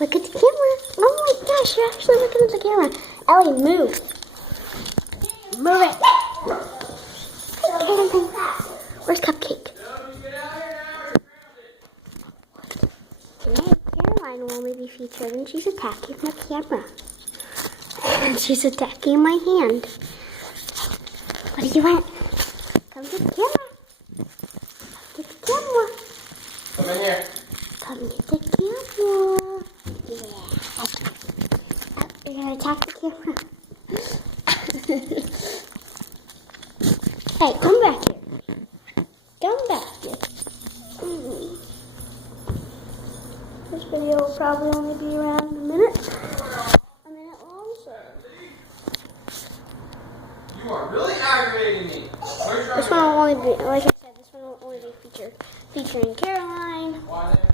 Look at the camera. Oh my gosh, you're actually looking at the camera. Ellie, move. Move it. Where's Cupcake? Today, Caroline will only be featured, and she's attacking the camera. And she's attacking my hand. What do you want? Come to the camera. Come to the camera. Come in here. Come to the camera. Yeah. Oh, you're going to attack the camera. Hey, come back here. Come back here. This video will probably only be around a minute. A minute long, so. You are really aggravating me. This one will only be, like I said, this one will only be featuring Caroline. Why then?